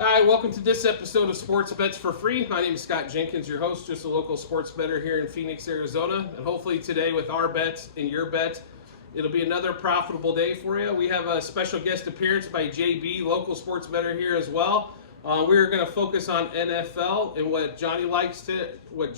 Hi, welcome to this episode of Sports Bets for Free. My name is Scott Jenkins, your host, just a local sports bettor here in Phoenix, Arizona. And hopefully today with our bets and your bet, it'll be another profitable day for you. We have a special guest appearance by JB, local sports bettor here as well. We're going to focus on NFL and what Johnny likes today. We're going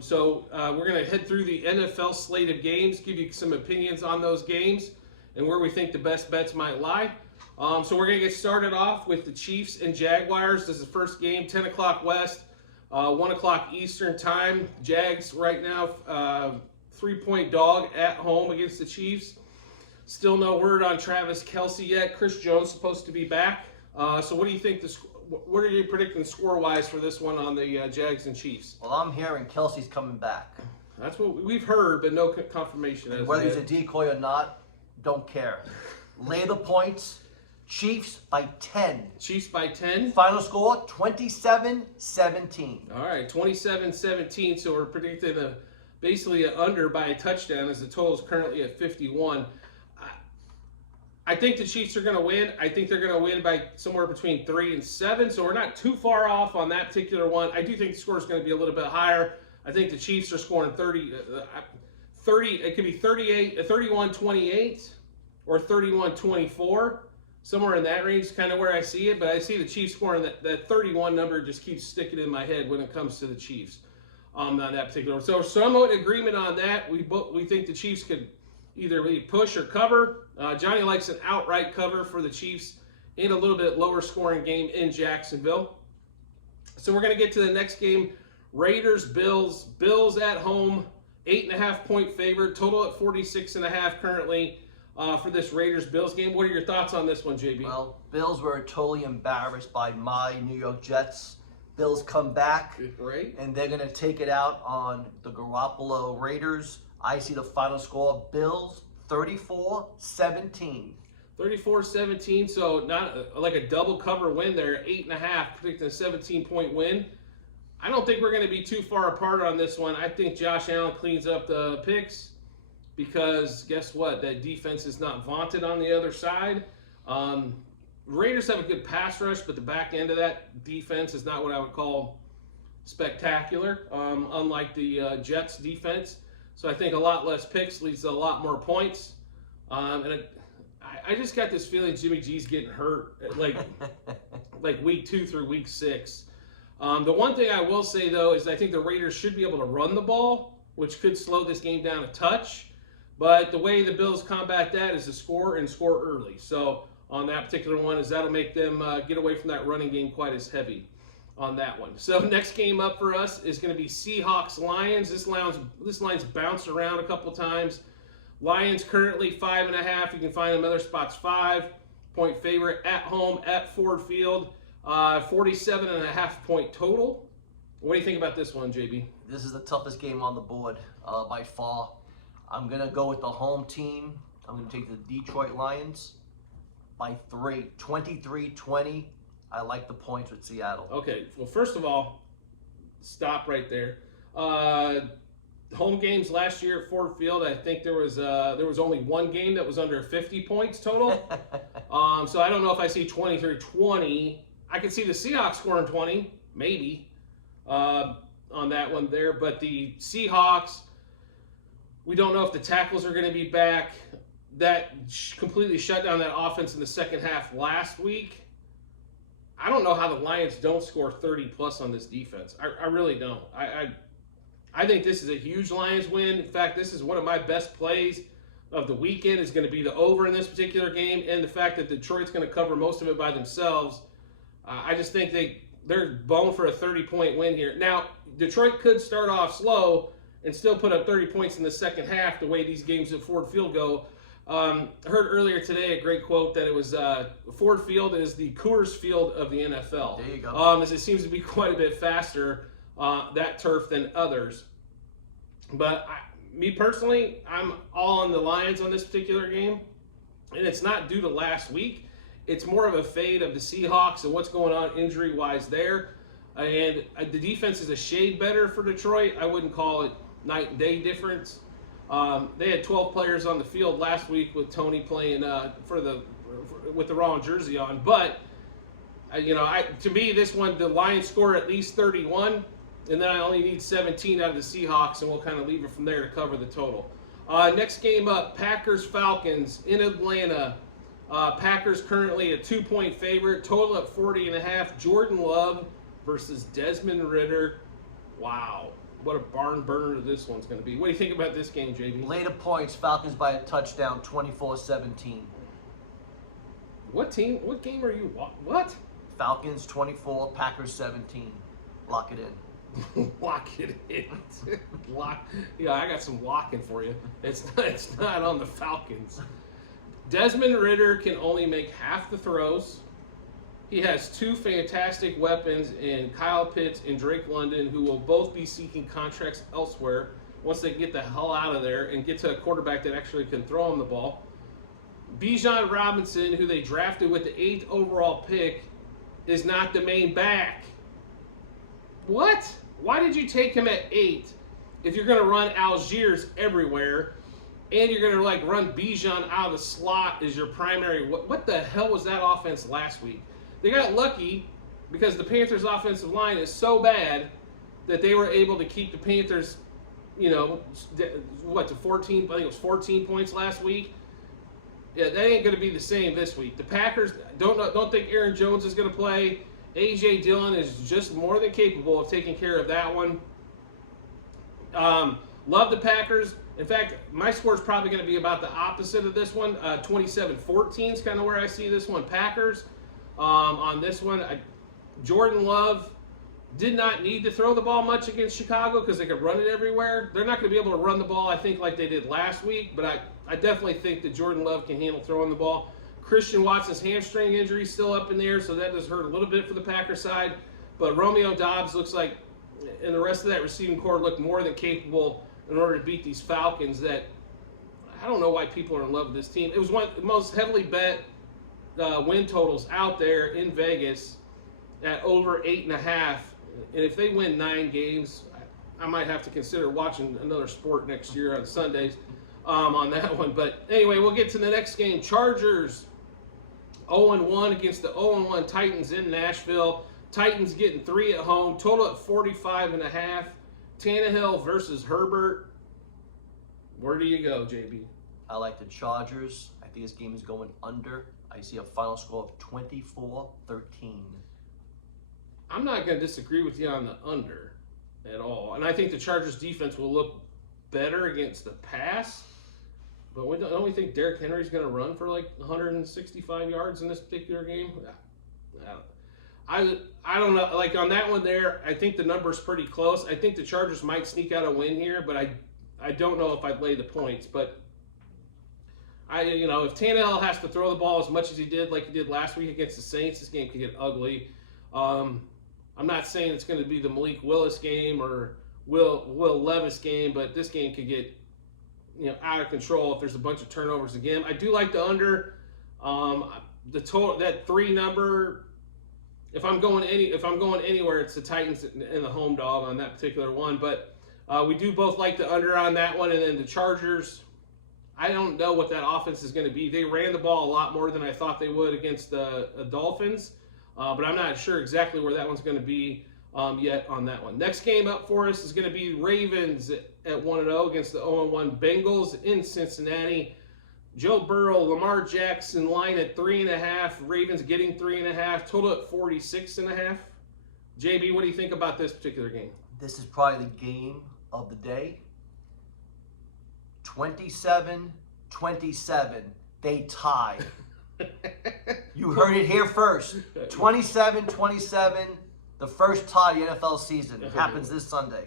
to head through the NFL slate of games, give you some opinions on those games and where we think the best bets might lie. So we're going to get started off with the Chiefs and Jaguars. This is the first game, 10 o'clock West, 1 o'clock Eastern time. Jags right now, 3-point dog at home against the Chiefs. Still no word on Travis Kelce yet. Chris Jones supposed to be back. So what do you think? What are you predicting score-wise for this one on the Jags and Chiefs? Well, I'm hearing Kelsey's coming back. That's what we've heard, but no confirmation. Whether he's a decoy or not, don't care. Lay the points. Chiefs by 10. Chiefs by 10. Final score, 27-17. All right, 27-17. So we're predicting basically an under by a touchdown as the total is currently at 51. I think the Chiefs are going to win. I think they're going to win by somewhere between 3 and 7. So we're not too far off on that particular one. I do think the score is going to be a little bit higher. I think the Chiefs are scoring 30. It could be 31-28 or 31-24. Somewhere in that range is kind of where I see it, but I see the Chiefs scoring that 31 number just keeps sticking in my head when it comes to the Chiefs on that particular one. So somewhat agreement on that. We think the Chiefs could either push or cover. Johnny likes an outright cover for the Chiefs in a little bit lower scoring game in Jacksonville. So we're going to get to the next game, Raiders-Bills. Bills at home, 8.5-point favorite, total at 46.5 currently. For this Raiders-Bills game. What are your thoughts on this one, JB? Well, Bills were totally embarrassed by my New York Jets. Bills come back, right, and they're going to take it out on the Garoppolo Raiders. I see the final score, Bills 34-17. 34-17, so not like a double cover win there, 8.5, predicting a 17-point win. I don't think we're going to be too far apart on this one. I think Josh Allen cleans up the picks. Because guess what? That defense is not vaunted on the other side. Raiders have a good pass rush, but the back end of that defense is not what I would call spectacular, unlike the Jets defense. So I think a lot less picks leads to a lot more points. I just got this feeling Jimmy G's getting hurt like week 2 through week 6. The one thing I will say, though, is I think the Raiders should be able to run the ball, which could slow this game down a touch. But the way the Bills combat that is to score and score early. So on that particular one, is that'll make them get away from that running game quite as heavy on that one. So next game up for us is going to be Seahawks-Lions. This line's bounced around a couple times. Lions currently 5.5. You can find them other spots 5-point favorite at home at Ford Field. 47.5-point total. What do you think about this one, JB? This is the toughest game on the board by far. I'm going to go with the home team. I'm going to take the Detroit Lions by 3, 23-20. I like the points with Seattle. Okay, well, first of all, stop right there. Home games last year at Ford Field, I think there was only one game that was under 50 points total. So I don't know if I see 23-20. I could see the Seahawks scoring 20, maybe, on that one there. But the Seahawks, we don't know if the tackles are going to be back. That completely shut down that offense in the second half last week. I don't know how the Lions don't score 30-plus on this defense. I really don't. I think this is a huge Lions win. In fact, this is one of my best plays of the weekend is going to be the over in this particular game, and the fact that Detroit's going to cover most of it by themselves. I just think they're going for a 30-point win here. Now, Detroit could start off slow and still put up 30 points in the second half the way these games at Ford Field go. I heard earlier today a great quote that it was Ford Field is the Coors Field of the NFL. There you go. As it seems to be quite a bit faster, that turf, than others. But me personally, I'm all on the Lions on this particular game. And it's not due to last week. It's more of a fade of the Seahawks and what's going on injury-wise there. And the defense is a shade better for Detroit. I wouldn't call it night and day difference. They had 12 players on the field last week with Tony playing with the wrong jersey on. But To me, this one, the Lions score at least 31, and then I only need 17 out of the Seahawks, and we'll kind of leave it from there to cover the total. Next game up, Packers-Falcons in Atlanta. Packers currently a 2-point favorite, total at 40.5. Jordan Love versus Desmond Ridder. Wow, what a barn burner this one's going to be. What do you think about this game, JB? Later points, Falcons by a touchdown, 24-17. What team? What game are you? What? Falcons 24, Packers 17. Lock it in. Lock it in. Yeah, I got some locking for you. It's not on the Falcons. Desmond Ridder can only make half the throws. He has two fantastic weapons in Kyle Pitts and Drake London, who will both be seeking contracts elsewhere once they get the hell out of there and get to a quarterback that actually can throw him the ball. Bijan Robinson, who they drafted with the 8th overall pick, is not the main back. What? Why did you take him at 8 if you're going to run Algiers everywhere and you're going to run Bijan out of the slot as your primary? What the hell was that offense last week? They got lucky because the Panthers' offensive line is so bad that they were able to keep the Panthers, to 14? I think it was 14 points last week. Yeah, that ain't going to be the same this week. The Packers don't think Aaron Jones is going to play. A.J. Dillon is just more than capable of taking care of that one. Love the Packers. In fact, my score is probably going to be about the opposite of this one. 27-14 is kind of where I see this one. Packers. On this one, Jordan Love did not need to throw the ball much against Chicago because they could run it everywhere. They're not going to be able to run the ball, I think, like they did last week, but I definitely think that Jordan Love can handle throwing the ball. Christian Watson's hamstring injury is still up in the air, so that does hurt a little bit for the Packers side. But Romeo Doubs looks like, and the rest of that receiving core look more than capable in order to beat these Falcons that I don't know why people are in love with this team. It was one of the most heavily bet win totals out there in Vegas at over 8.5. And if they win 9 games, I might have to consider watching another sport next year on Sundays on that one. But anyway, we'll get to the next game. Chargers 0-1 against the 0-1 Titans in Nashville. Titans getting 3 at home, total at 45.5. Tannehill versus Herbert. Where do you go, JB? I like the Chargers. I think this game is going under. I see a final score of 24-13. I'm not going to disagree with you on the under at all. And I think the Chargers defense will look better against the pass. But don't we think Derrick Henry's going to run for 165 yards in this particular game? I don't know. On that one there, I think the number's pretty close. I think the Chargers might sneak out a win here, but I don't know if I'd lay the points. But if Tannehill has to throw the ball as much as he did last week against the Saints, this game could get ugly. I'm not saying it's going to be the Malik Willis game or Will Levis game, but this game could get out of control if there's a bunch of turnovers again. I do like the under. The total, that 3 number. If I'm going anywhere, it's the Titans and the home dog on that particular one. But we do both like the under on that one, and then the Chargers. I don't know what that offense is going to be. They ran the ball a lot more than I thought they would against the Dolphins, but I'm not sure exactly where that one's going to be yet on that one. Next game up for us is going to be Ravens at 1-0 against the 0-1 Bengals in Cincinnati. Joe Burrow, Lamar Jackson line at 3.5. Ravens getting 3.5. Total at 46.5. JB, what do you think about this particular game? This is probably the game of the day. 27-27. They tie. You heard it here first. 27-27. The first tie of the NFL season. It happens this Sunday.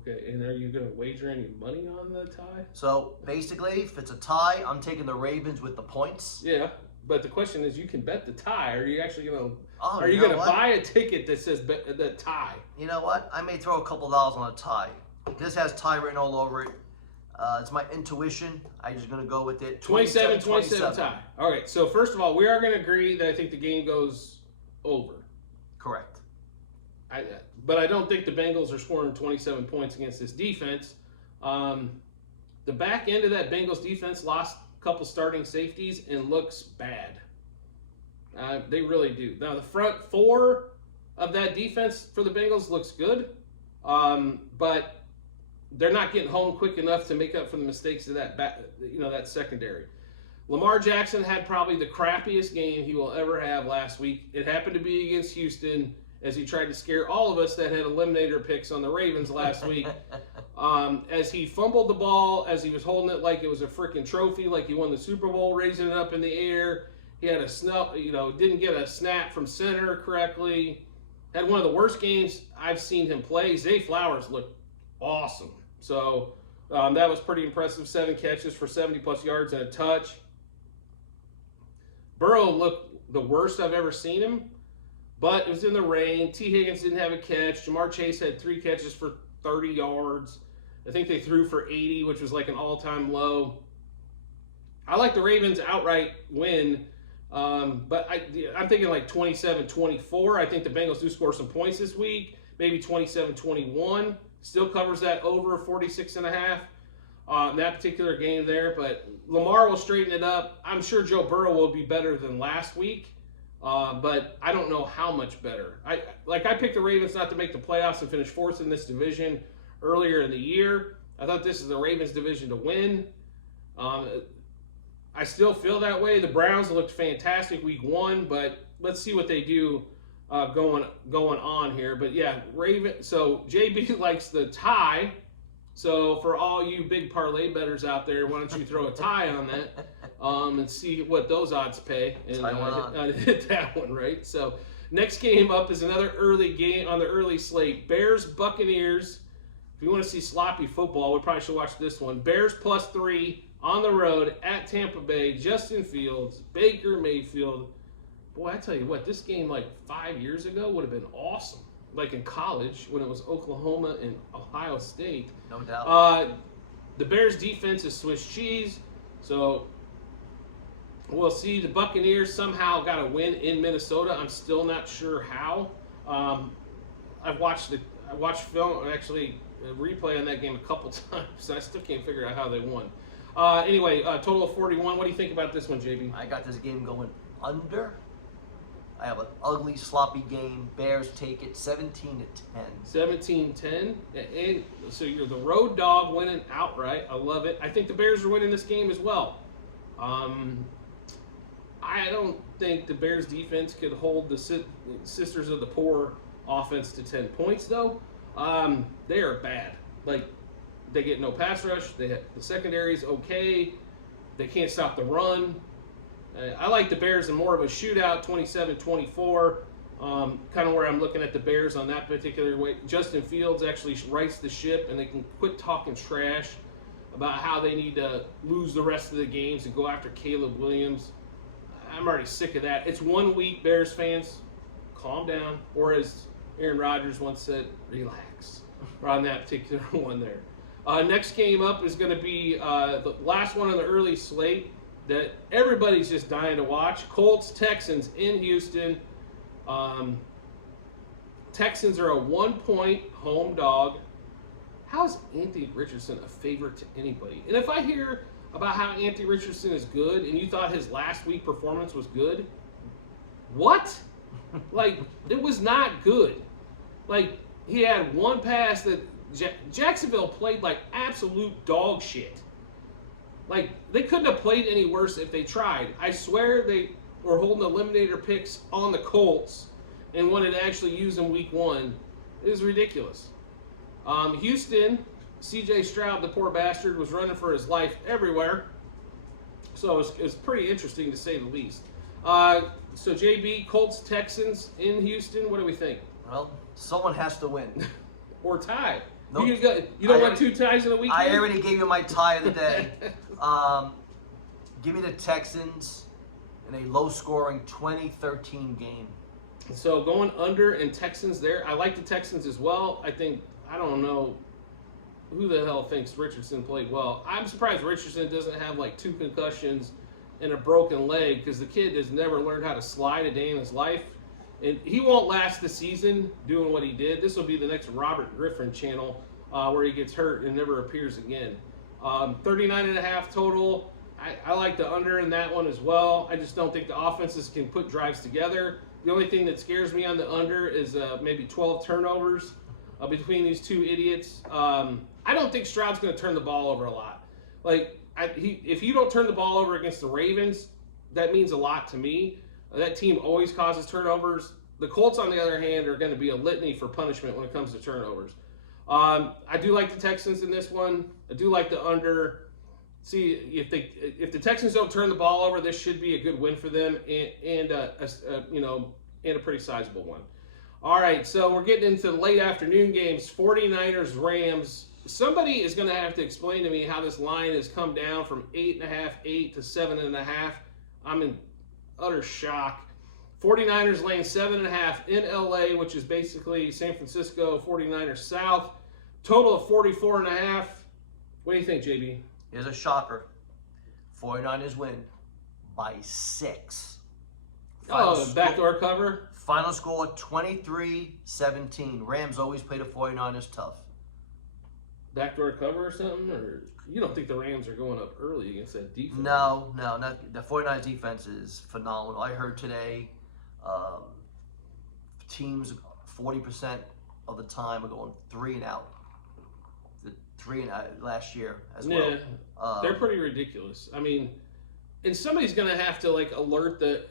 Okay, and are you going to wager any money on the tie? So, basically, if it's a tie, I'm taking the Ravens with the points. Yeah, but the question is, you can bet the tie. Are you actually going to are you going to buy a ticket that says the tie? You know what? I may throw a couple dollars on a tie. This has tie written all over it. It's my intuition. I'm just going to go with it. 27-27 tie. All right, so first of all, we are going to agree that I think the game goes over. Correct. But I don't think the Bengals are scoring 27 points against this defense. The back end of that Bengals defense lost a couple starting safeties and looks bad. They really do. Now, the front four of that defense for the Bengals looks good, but they're not getting home quick enough to make up for the mistakes of that secondary. Lamar Jackson had probably the crappiest game he will ever have last week. It happened to be against Houston, as he tried to scare all of us that had eliminator picks on the Ravens last week. As he fumbled the ball, as he was holding it like it was a freaking trophy, like he won the Super Bowl, raising it up in the air. He had didn't get a snap from center correctly. Had one of the worst games I've seen him play. Zay Flowers looked awesome. So that was pretty impressive. 7 catches for 70-plus yards and a touch. Burrow looked the worst I've ever seen him, but it was in the rain. T. Higgins didn't have a catch. Jamar Chase had 3 catches for 30 yards. I think they threw for 80, which was like an all-time low. I like the Ravens outright win, but I'm thinking like 27-24. I think the Bengals do score some points this week, maybe 27-21. Still covers that over 46.5. In that particular game there, but Lamar will straighten it up. I'm sure Joe Burrow will be better than last week, but I don't know how much better. I picked the Ravens not to make the playoffs and finish 4th in this division earlier in the year. I thought this is the Ravens division to win. I still feel that way. The Browns looked fantastic week 1, but let's see what they do going on here. But yeah, So JB likes the tie. So for all you big parlay bettors out there, why don't you throw a tie on that and see what those odds pay and hit that one, right? So next game up is another early game on the early slate. Bears Buccaneers. If you want to see sloppy football, we probably should watch this one. Bears +3 on the road at Tampa Bay. Justin Fields, Baker Mayfield. Boy, I tell you what, this game like 5 years ago would have been awesome. Like in college when it was Oklahoma and Ohio State. No doubt. The Bears defense is Swiss cheese, so we'll see. The Buccaneers somehow got a win in Minnesota. I'm still not sure how. I watched film, actually a replay on that game a couple times. I still can't figure out how they won. Anyway, total of 41. What do you think about this one, JB? I got this game going under. I have an ugly, sloppy game. Bears take it 17-10. 17-10. And so you're the road dog winning outright. I love it. I think the Bears are winning this game as well. I don't think the Bears defense could hold the Sisters of the Poor offense to 10 points, though. They are bad. Like, they get no pass rush. The secondary's okay. They can't stop the run. I like the Bears in more of a shootout, 27-24, kind of where I'm looking at the Bears on that particular way. Justin Fields actually rights the ship, and they can quit talking trash about how they need to lose the rest of the games and go after Caleb Williams. I'm already sick of that. It's 1 week, Bears fans. Calm down. Or as Aaron Rodgers once said, relax. On that particular one there. Next game up is going to be the last one on the early slate that everybody's just dying to watch. Colts, Texans in Houston. Texans are a 1-point home dog. How is Anthony Richardson a favorite to anybody? And if I hear about how Anthony Richardson is good and you thought his last week performance was good, what? Like, it was not good. Like, he had one pass that Jacksonville played like absolute dog shit. Like, they couldn't have played any worse if they tried. I swear they were holding eliminator picks on the Colts and wanted to actually use them week 1. It was ridiculous. Houston, C.J. Stroud, the poor bastard, was running for his life everywhere. So it was pretty interesting to say the least. So, JB, Colts, Texans in Houston, what do we think? Well, someone has to win. Or tie. No, you don't want 2 ties in a weekend? I already gave you my tie of the day. Give me the Texans in a low-scoring 20-13 game. So going under and Texans there. I like the Texans as well. I don't know who the hell thinks Richardson played well. I'm surprised Richardson doesn't have like 2 concussions and a broken leg because the kid has never learned how to slide a day in his life. And he won't last the season doing what he did. This will be the next Robert Griffin channel where he gets hurt and never appears again. 39.5 total. I like the under in that one as well. I just don't think the offenses can put drives together. The only thing that scares me on the under is maybe 12 turnovers between these two idiots. I don't think Stroud's going to turn the ball over a lot. Like, if you don't turn the ball over against the Ravens, that means a lot to me. That team always causes turnovers. The Colts, on the other hand, are going to be a litany for punishment when it comes to turnovers. I do like the Texans in this one. I do like the under. See, if the Texans don't turn the ball over, this should be a good win for them and a pretty sizable one. All right, so we're getting into the late afternoon games. 49ers, Rams. Somebody is going to have to explain to me how this line has come down from 8 to 7.5. I'm in utter shock. 49ers laying 7.5 in LA, which is basically San Francisco 49ers South. Total of 44.5. What do you think, JB? Here's a shocker. 49ers win by 6. Backdoor cover? Final score 23-17. Rams always play the 49ers tough. Backdoor cover or something? Or you don't think the Rams are going up early against that defense? No, not the 49ers defense is phenomenal. I heard today teams 40% of the time are going 3 and out. The 3 and out last year as well. Yeah, they're pretty ridiculous. I mean, and somebody's going to have to alert the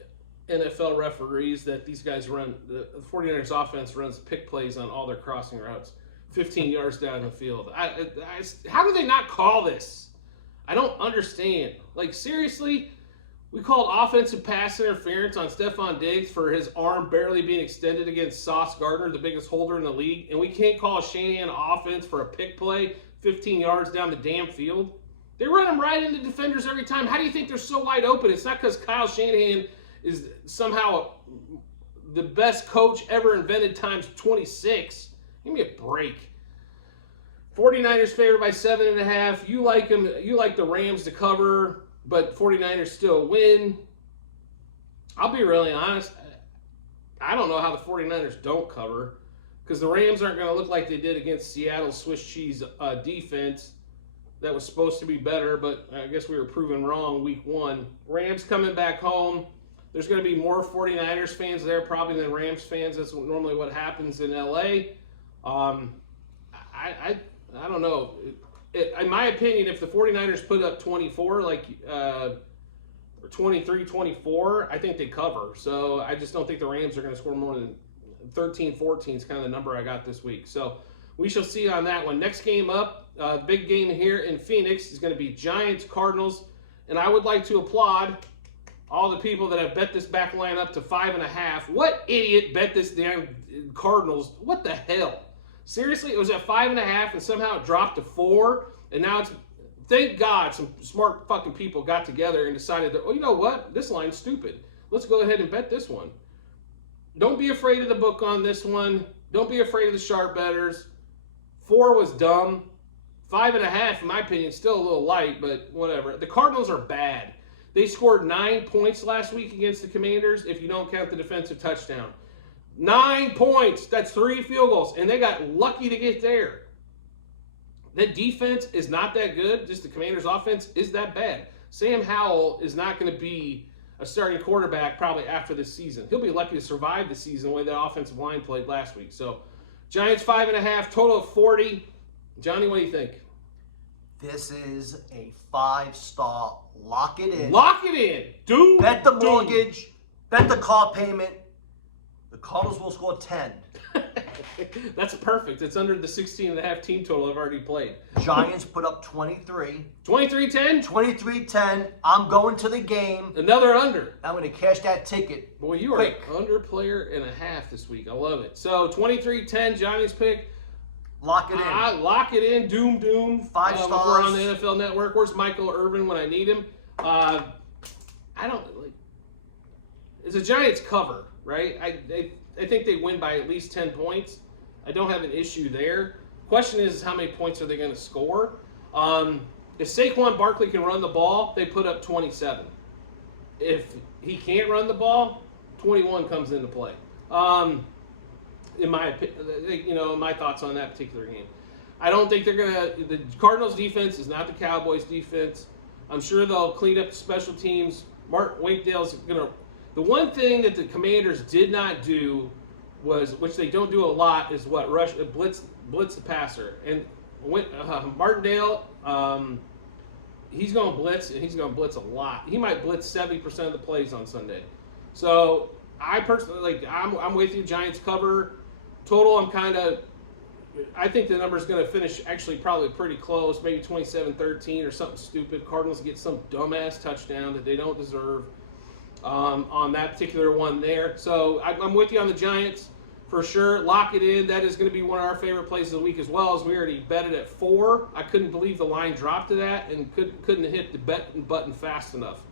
NFL referees that these guys run, the 49ers offense runs pick plays on all their crossing routes 15 yards down the field. How do they not call this? I don't understand. Seriously, we called offensive pass interference on Stephon Diggs for his arm barely being extended against Sauce Gardner, the biggest holder in the league, and we can't call a Shanahan offense for a pick play 15 yards down the damn field. They run them right into defenders every time. How do you think they're so wide open? It's not because Kyle Shanahan is somehow the best coach ever invented times 26. Give me a break. 49ers favored by 7.5. You like them. You like the Rams to cover, but 49ers still win. I'll be really honest. I don't know how the 49ers don't cover because the Rams aren't going to look like they did against Seattle's Swiss cheese defense that was supposed to be better, but I guess we were proven wrong week 1. Rams coming back home. There's going to be more 49ers fans there probably than Rams fans. That's normally what happens in LA. I don't know. In my opinion, if the 49ers put up 24, or 23-24, I think they cover. So I just don't think the Rams are going to score more than 13-14 is kind of the number I got this week. So we shall see on that one. Next game up, big game here in Phoenix is going to be Giants-Cardinals. And I would like to applaud all the people that have bet this back line up to 5.5. What idiot bet this damn Cardinals? What the hell? Seriously, it was at 5.5 and somehow it dropped to 4. And now it's, thank God, some smart fucking people got together and decided that, oh, you know what? This line's stupid. Let's go ahead and bet this one. Don't be afraid of the book on this one. Don't be afraid of the sharp bettors. 4 was dumb. 5.5, in my opinion, still a little light, but whatever. The Cardinals are bad. They scored 9 points last week against the Commanders, if you don't count the defensive touchdown. 9 points. That's 3 field goals, and they got lucky to get there. That defense is not that good. Just the Commanders' offense is that bad. Sam Howell is not going to be a starting quarterback probably after this season. He'll be lucky to survive the season the way that offensive line played last week. So, Giants 5.5, total of 40. Johnny, what do you think? This is a 5-star. Lock it in. Lock it in. Dude. Bet the mortgage. Bet the car payment. The Cardinals will score 10. That's perfect. It's under the 16.5 team total I've already played. Giants put up 23. 23-10? 23-10. I'm going to the game. Another under. I'm going to cash that ticket. Boy, you are an under player and a half this week. I love it. So, 23-10, Johnny's pick. Lock it in. Lock it in. Doom. 5 stars. We're on the NFL Network. Where's Michael Irvin when I need him? I don't like. It's a Giants cover, right? I think they win by at least 10 points. I don't have an issue there. Question is how many points are they going to score? If Saquon Barkley can run the ball, they put up 27. If he can't run the ball, 21 comes into play. In my opinion, my thoughts on that particular game. I don't think they're going to – the Cardinals defense is not the Cowboys defense. I'm sure they'll clean up the special teams. Mark Wakedale's going to. The one thing that the Commanders did not do was, which they don't do a lot, is what blitz the passer. And Martindale, he's going to blitz, and he's going to blitz a lot. He might blitz 70% of the plays on Sunday. So I personally I'm with you. Giants cover total. I think the number is going to finish actually probably pretty close, maybe 27-13 or something stupid. Cardinals get some dumbass touchdown that they don't deserve on that particular one there. So I'm with you on the Giants for sure. Lock it in. That is going to be one of our favorite plays of the week as well, as we already betted at 4. I couldn't believe the line dropped to that and couldn't hit the bet button fast enough.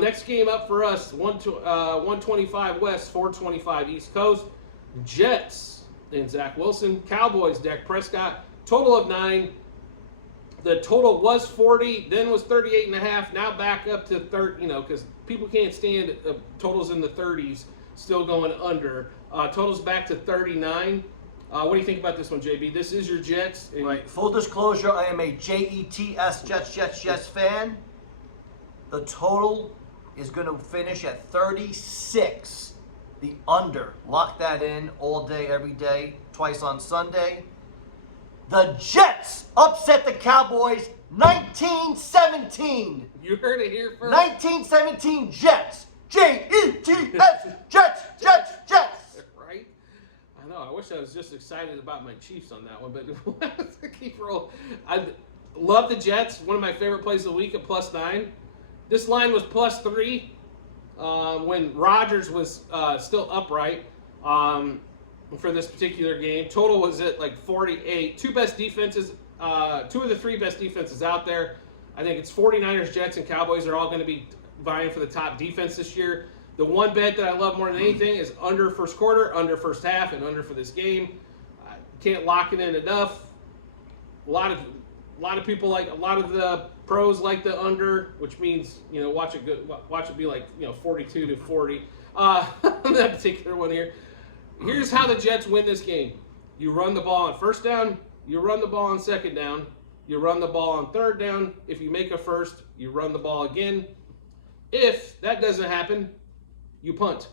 Next game up for us, 125 West, 425 East Coast. Jets and Zach Wilson. Cowboys, Dak Prescott. Total of 9. The total was 40, then was 38.5. Now back up to 30, because people can't stand totals in the 30s still going under. Totals back to 39. What do you think about this one, JB? This is your Jets. Right. Full disclosure, I am a Jets fan. The total is going to finish at 36. The under. Lock that in all day, every day, twice on Sunday. The Jets upset the Cowboys 19-17. You heard it here first. 19-17 Jets. Jets. Jets. Right? I know. I wish I was just excited about my Chiefs on that one, but keep rolling. I love the Jets. One of my favorite plays of the week at +9. This line was +3 when Rodgers was still upright for this particular game. Total was at like 48. Two of the 3 best defenses out there. I think it's 49ers, Jets, and Cowboys are all going to be vying for the top defense this year. The one bet that I love more than anything is under first quarter, under first half, and under for this game. Can't lock it in enough. A lot of people like, a lot of the pros like the under, which means watch it be like 42-40. That particular one here. Here's how the Jets win this game. You run the ball on first down. You run the ball on second down. You run the ball on third down. If you make a first, you run the ball again. If that doesn't happen, you punt.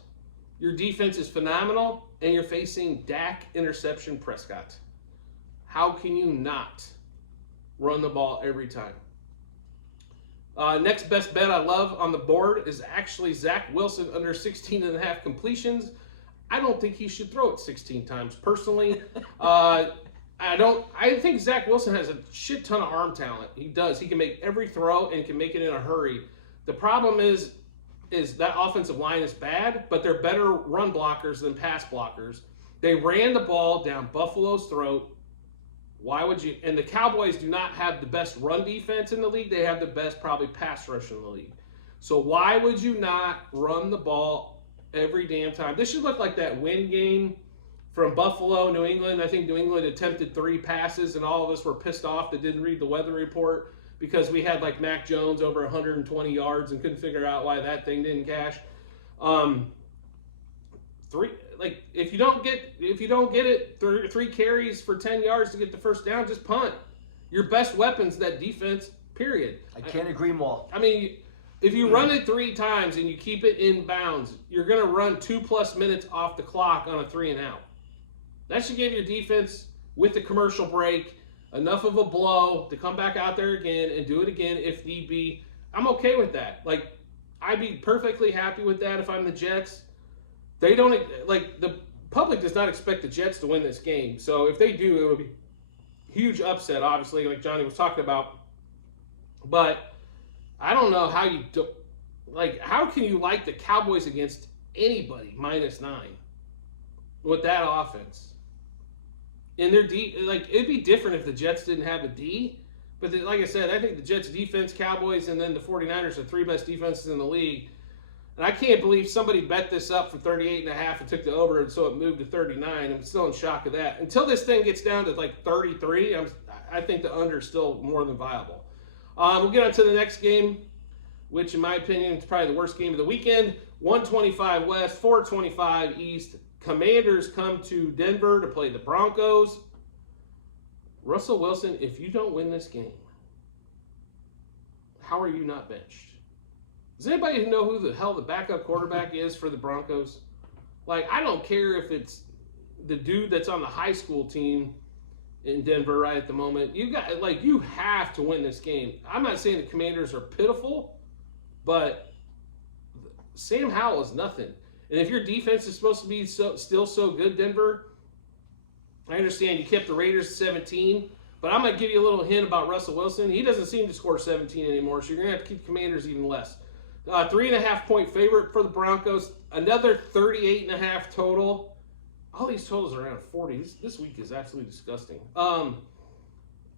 Your defense is phenomenal, and you're facing Dak interception Prescott. How can you not run the ball every time? Next best bet I love on the board is actually Zach Wilson under 16.5 completions. I don't think he should throw it 16 times. Personally, I think Zach Wilson has a shit ton of arm talent. He does. He can make every throw and can make it in a hurry. The problem is that offensive line is bad, but they're better run blockers than pass blockers. They ran the ball down Buffalo's throat. Why would you? And the Cowboys do not have the best run defense in the league. They have the best probably pass rush in the league. So why would you not run the ball every damn time? This should look like that win game from Buffalo, New England. I think New England attempted 3 passes, and all of us were pissed off that didn't read the weather report because we had like Mac Jones over 120 yards and couldn't figure out why that thing didn't cash. If you don't get it, 3 carries for 10 yards to get the first down, just punt. Your best weapon's that defense, period. I can't agree more. I mean, if you run it 3 times and you keep it in bounds, you're going to run 2+ minutes off the clock on a 3 and out. That should give your defense, with the commercial break, enough of a blow to come back out there again and do it again if need be. I'm okay with that. I'd be perfectly happy with that if I'm the Jets. They don't, the public does not expect the Jets to win this game. So if they do, it would be a huge upset, obviously, like Johnny was talking about. But I don't know how you do, how can you like the Cowboys against anybody -9 with that offense? And their D, it'd be different if the Jets didn't have a D. But like I said, I think the Jets defense, Cowboys, and then the 49ers are 3 best defenses in the league. And I can't believe somebody bet this up from 38.5 and took the over, and so it moved to 39. I'm still in shock of that. Until this thing gets down to 33, I think the under is still more than viable. We'll get on to the next game, which in my opinion is probably the worst game of the weekend. 125 West, 425 East. Commanders come to Denver to play the Broncos. Russell Wilson, if you don't win this game, how are you not benched? Does anybody know who the hell the backup quarterback is for the Broncos? Like, I don't care if it's the dude that's on the high school team in Denver right at the moment. You have to win this game. I'm not saying the Commanders are pitiful, but Sam Howell is nothing. And if your defense is supposed to be still so good, Denver, I understand you kept the Raiders at 17, but I'm going to give you a little hint about Russell Wilson. He doesn't seem to score 17 anymore, so you're going to have to keep the Commanders even less. 3.5-point favorite for the Broncos. Another 38.5 total. All these totals are around 40. This week is absolutely disgusting.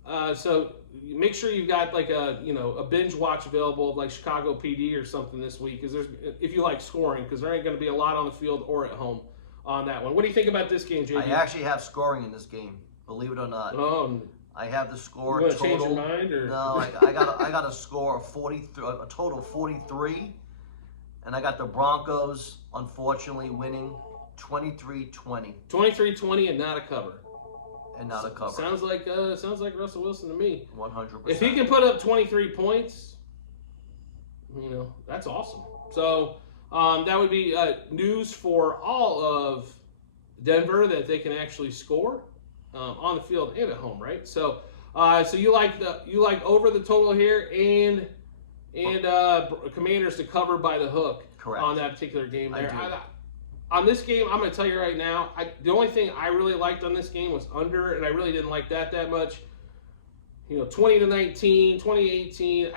So make sure you've got like a binge watch available of like Chicago PD or something this week, because if you like scoring, because there ain't going to be a lot on the field or at home on that one. What do you think about this game, JD? I actually have scoring in this game, believe it or not. I have the score you total. Change your mind, or? No, I got a score of 43, a total of 43, and I got the Broncos unfortunately winning 23-20. 23-20 and not a cover. And not a cover. Sounds like Russell Wilson to me. 100%. If he can put up 23 points, that's awesome. So that would be news for all of Denver, that they can actually score on the field and at home, right? So so you like over the total here and Commanders to cover by the hook. Correct. On that particular game there. On this game, I'm going to tell you right now, the only thing I really liked on this game was under, and I really didn't like that much. 20-19, 20-18.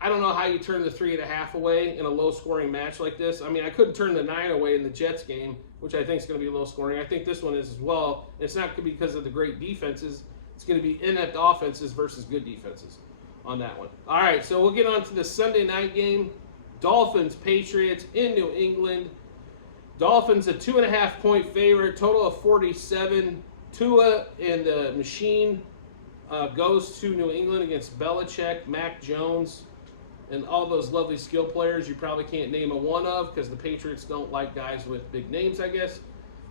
I don't know how you turn the 3.5 away in a low-scoring match like this. I mean, I couldn't turn the 9 away in the Jets game, which I think is going to be low-scoring. I think this one is as well. It's not because of the great defenses. It's going to be inept offenses versus good defenses on that one. All right, so we'll get on to the Sunday night game. Dolphins, Patriots in New England. Dolphins a 2.5-point favorite, total of 47. Tua and the machine goes to New England against Belichick, Mac Jones, and all those lovely skill players you probably can't name a one of, because the Patriots don't like guys with big names, I guess.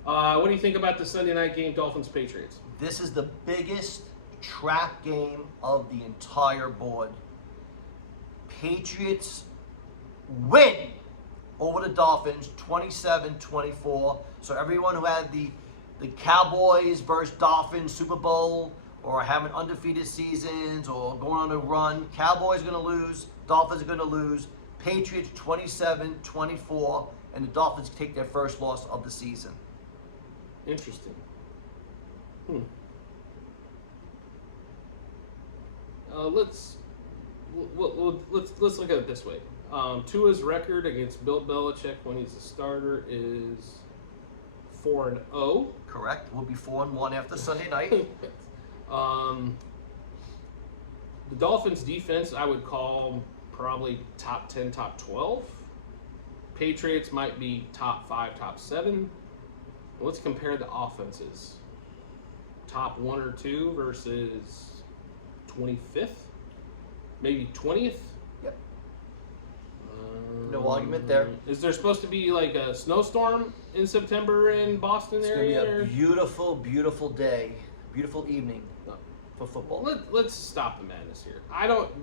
What do you think about the Sunday night game, Dolphins-Patriots? This is the biggest trap game of the entire board. Patriots win over the Dolphins, 27-24. So everyone who had the Cowboys versus Dolphins Super Bowl, or having undefeated seasons, or going on a run, Cowboys are going to lose, Dolphins are going to lose. Patriots 27-24, and the Dolphins take their first loss of the season. Interesting. Let's look at it this way. Tua's record against Bill Belichick when he's a starter is 4-0. Correct. We'll be 4-1 after Sunday night. The Dolphins' defense, I would call probably top 10, top 12. Patriots might be top 5, top 7. Let's compare the offenses. Top 1 or 2 versus 25th, maybe 20th. Yep. No argument there. Is there supposed to be like a snowstorm in September in Boston area? It's going to be a beautiful, beautiful day, beautiful evening for football. Let's stop the madness here.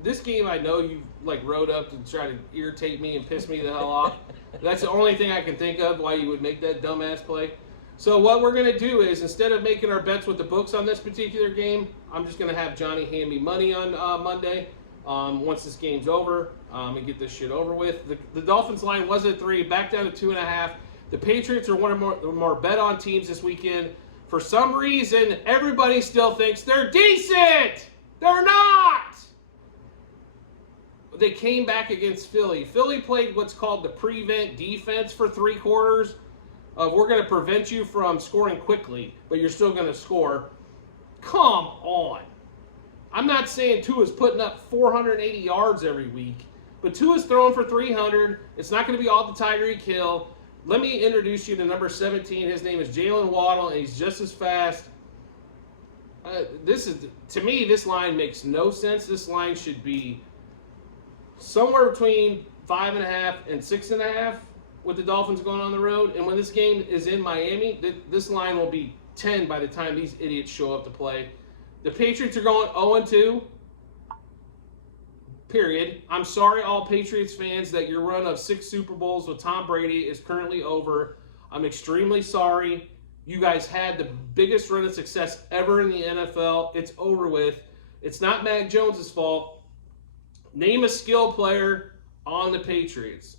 This game, I know you wrote up to try to irritate me and piss me the hell off. That's the only thing I can think of why you would make that dumbass play. So what we're going to do is, instead of making our bets with the books on this particular game, I'm just going to have Johnny hand me money on Monday once this game's over and get this shit over with. The Dolphins line was at 3, back down to 2.5. The Patriots are one of the more bet-on teams this weekend. For some reason, everybody still thinks they're decent. They're not. They came back against Philly. Philly played what's called the prevent defense for 3 quarters. We're going to prevent you from scoring quickly, but you're still going to score. Come on. I'm not saying Tua's putting up 480 yards every week, but Tua's throwing for 300. It's not going to be all the Tyreek Hill. Let me introduce you to number 17. His name is Jalen Waddle, and he's just as fast. To me, this line makes no sense. This line should be somewhere between 5.5 and 6.5 with the Dolphins going on the road. And when this game is in Miami, this line will be 10 by the time these idiots show up to play. The Patriots are going 0-2. Period. I'm sorry, all Patriots fans, that your run of 6 Super Bowls with Tom Brady is currently over. I'm extremely sorry. You guys had the biggest run of success ever in the NFL. It's over with. It's not Mac Jones' fault. Name a skill player on the Patriots.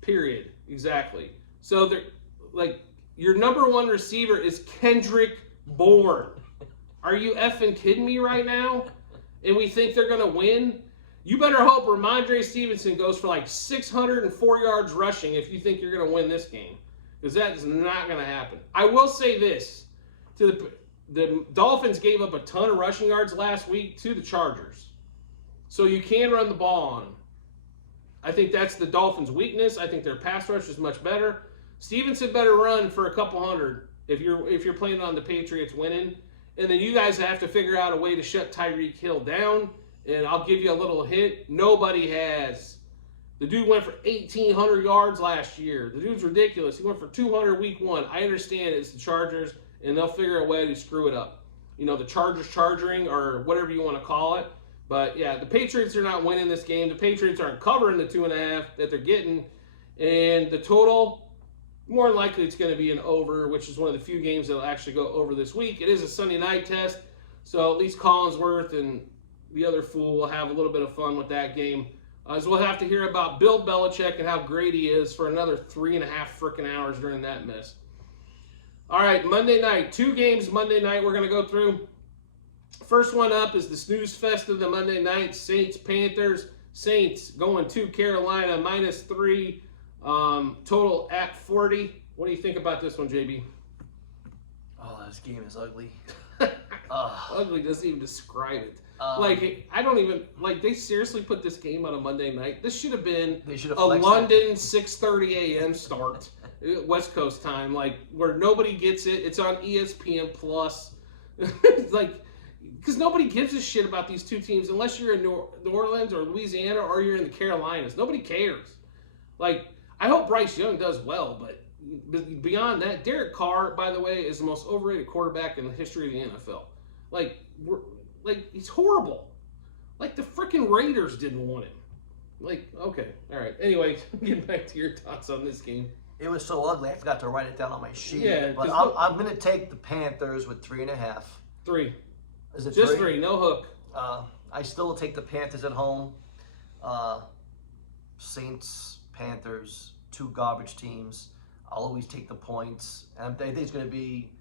Period. Exactly. So they're like, your number 1 receiver is Kendrick Bourne. Are you effing kidding me right now? And we think they're going to win? You better hope Ramondre Stevenson goes for like 604 yards rushing if you think you're going to win this game. Because that is not going to happen. I will say this. The Dolphins gave up a ton of rushing yards last week to the Chargers. So you can run the ball on them. I think that's the Dolphins' weakness. I think their pass rush is much better. Stevenson better run for a couple hundred if you're planning on the Patriots winning. And then you guys have to figure out a way to shut Tyreek Hill down. And I'll give you a little hint. Nobody has. The dude went for 1,800 yards last year. The dude's ridiculous. He went for 200 week 1. I understand it's the Chargers, and they'll figure a way to screw it up. You know, the Chargers charging or whatever you want to call it. But, yeah, the Patriots are not winning this game. The Patriots aren't covering the 2.5 that they're getting. And the total, more than likely it's going to be an over, which is one of the few games that will actually go over this week. It is a Sunday night test, so at least Collinsworth and the other fool will have a little bit of fun with that game. As we'll have to hear about Bill Belichick and how great he is for another 3.5 freaking hours during that mess. All right, Monday night. 2 games Monday night we're going to go through. First one up is the snooze fest of the Monday night, Saints-Panthers. Saints going to Carolina, -3, total at 40. What do you think about this one, JB? Oh, this game is ugly. Ugly doesn't even describe it. I don't even, they seriously put this game on a Monday night. This should have been a London 6:30 a.m. start, West Coast time, where nobody gets it. It's on ESPN Plus. Because nobody gives a shit about these 2 teams unless you're in New Orleans or Louisiana or you're in the Carolinas. Nobody cares. I hope Bryce Young does well, but beyond that, Derek Carr, by the way, is the most overrated quarterback in the history of the NFL. He's horrible. The freaking Raiders didn't want him. Okay, all right. Anyway, getting back to your thoughts on this game. It was so ugly, I forgot to write it down on my sheet. Yeah, but I'm going to take the Panthers with 3.5. 3. Is it just 3? 3, no hook. I still will take the Panthers at home. Saints, Panthers, 2 garbage teams. I'll always take the points. And I think it's going to be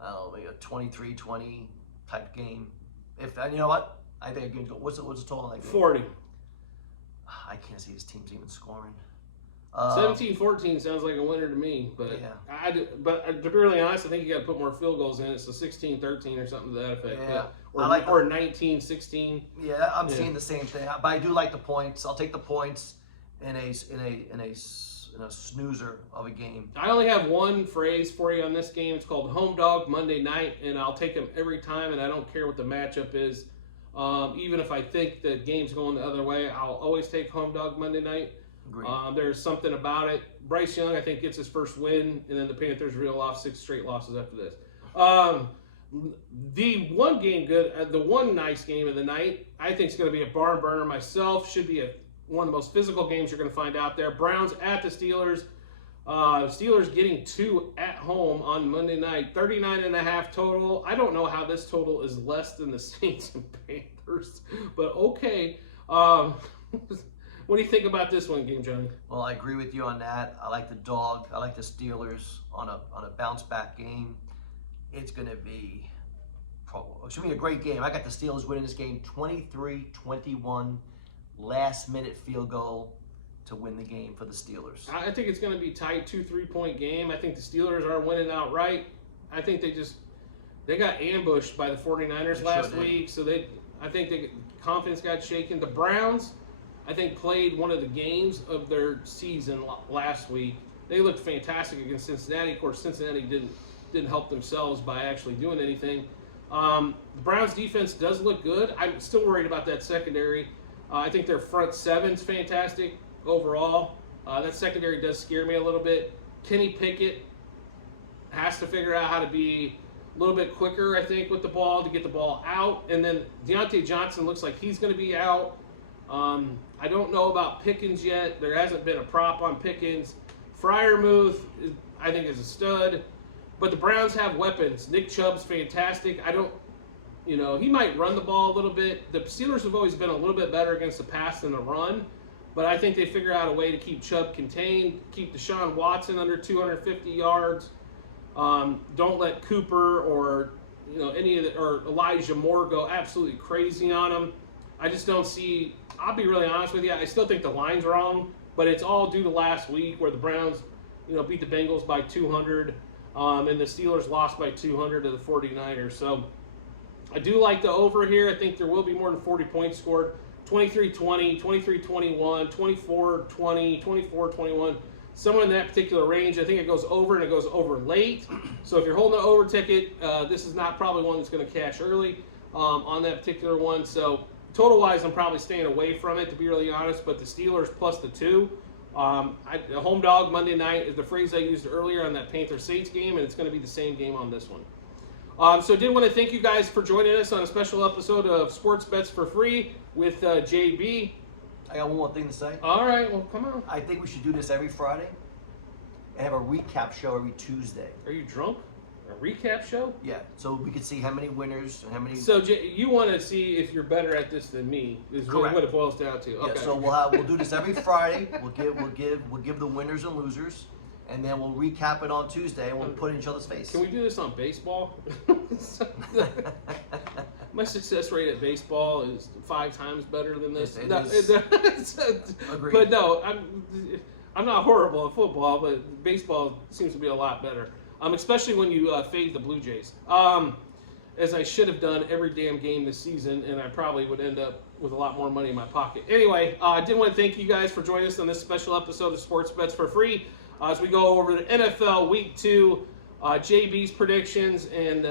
like a 23-20 type game. And you know what? I think again, what's the total? 40. I can't see his teams even scoring. 17-14 sounds like a winner to me, but yeah. But to be really honest, I think you got to put more field goals in it. So 16-13 or something to that effect. Yeah. Or 19-16. Yeah, I'm seeing the same thing. But I do like the points. I'll take the points in a snoozer of a game. I only have one phrase for you on this game. It's called home dog Monday night, and I'll take them every time, and I don't care what the matchup is. Even if I think the game's going the other way, I'll always take home dog Monday night. There's something about it. Bryce Young, I think, gets his first win, and then the Panthers reel off 6 straight losses after this. The one nice game of the night, I think is going to be a barn burner myself. Should be one of the most physical games you're going to find out there. Browns at the Steelers. Steelers getting 2 at home on Monday night. 39.5 total. I don't know how this total is less than the Saints and Panthers, but okay. What do you think about this one game, Johnny? Well, I agree with you on that. I like the dog. I like the Steelers on a bounce back game. It's going to be a great game. I got the Steelers winning this game 23-21, last minute field goal to win the game for the Steelers. I think it's going to be tight, 2 3-point game. I think the Steelers are winning outright. I think they got ambushed by the 49ers last week, so I think confidence got shaken. The Browns, I think, played one of the games of their season last week. They looked fantastic against Cincinnati. Of course, Cincinnati didn't help themselves by actually doing anything. The Browns defense does look good. I'm still worried about that secondary. I think their front seven's fantastic overall. That secondary does scare me a little bit. Kenny Pickett has to figure out how to be a little bit quicker, I think, with the ball to get the ball out. And then Deontay Johnson looks like he's going to be out. I don't know about Pickens yet. There hasn't been a prop on Pickens. Freiermuth, I think, is a stud. But the Browns have weapons. Nick Chubb's fantastic. He might run the ball a little bit. The Steelers have always been a little bit better against the pass than the run. But I think they figure out a way to keep Chubb contained, keep Deshaun Watson under 250 yards. Don't let Cooper or or Elijah Moore go absolutely crazy on him. I just don't see. I'll be really honest with you. I still think the line's wrong, but it's all due to last week where the Browns, beat the Bengals by 200, and the Steelers lost by 200 to the 49ers. So I do like the over here. I think there will be more than 40 points scored. 23-20, 23-21, 24-20, 24-21. Somewhere in that particular range. I think it goes over, and it goes over late. So if you're holding an over ticket, this is not probably one that's going to cash early on that particular one. So total-wise, I'm probably staying away from it, to be really honest. But the Steelers plus the 2. A home dog Monday night is the phrase I used earlier on that Panthers-Saints game, and it's going to be the same game on this one. So I did want to thank you guys for joining us on a special episode of Sports Bets for Free with JB. I got one more thing to say. All right, well, come on. I think we should do this every Friday and have a recap show every Tuesday. Are you drunk? A recap show? Yeah, so we can see how many winners and how many. So you want to see if you're better at this than me? Is Correct. what it boils down to. Okay. Yeah, so we'll do this every Friday. We'll give the winners and losers, and then we'll recap it on Tuesday and we'll put it in each other's face. Can we do this on baseball? My success rate at baseball is 5 times better than this. Agreed. But no, I'm not horrible at football, but baseball seems to be a lot better. Especially when you fade the Blue Jays. As I should have done every damn game this season, and I probably would end up with a lot more money in my pocket. Anyway, I did want to thank you guys for joining us on this special episode of Sports Bets for Free. As we go over the NFL Week 2, JB's predictions, and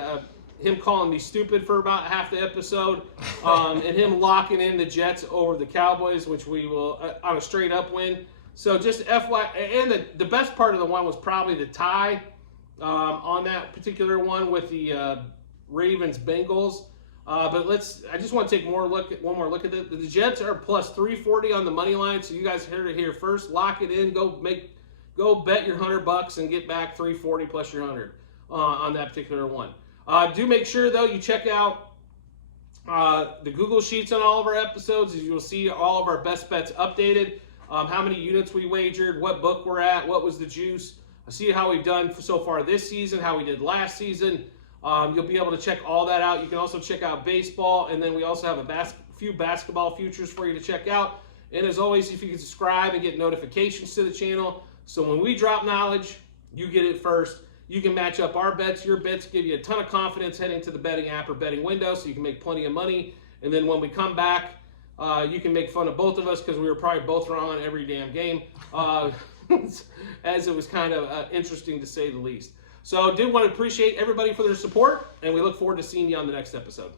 him calling me stupid for about half the episode, and him locking in the Jets over the Cowboys, which we will on a straight up win. So just FYI, and the best part of the one was probably the tie on that particular one with the Ravens Bengals. But I just want to take one more look at it. The Jets are plus 340 on the money line, so you guys heard it here first. Lock it in. Go bet your $100 and get back 340 plus your 100 on that particular one. Do make sure, though, you check out the Google Sheets on all of our episodes, as you'll see all of our best bets updated, how many units we wagered, what book we're at, what was the juice. See how we've done so far this season, how we did last season. You'll be able to check all that out. You can also check out baseball, and then we also have a few basketball futures for you to check out. And as always, if you can subscribe and get notifications to the channel, so when we drop knowledge, you get it first. You can match up our bets, your bets, give you a ton of confidence heading to the betting app or betting window, so you can make plenty of money. And then when we come back, you can make fun of both of us because we were probably both wrong on every damn game, as it was kind of interesting to say the least. So I did want to appreciate everybody for their support, and we look forward to seeing you on the next episode.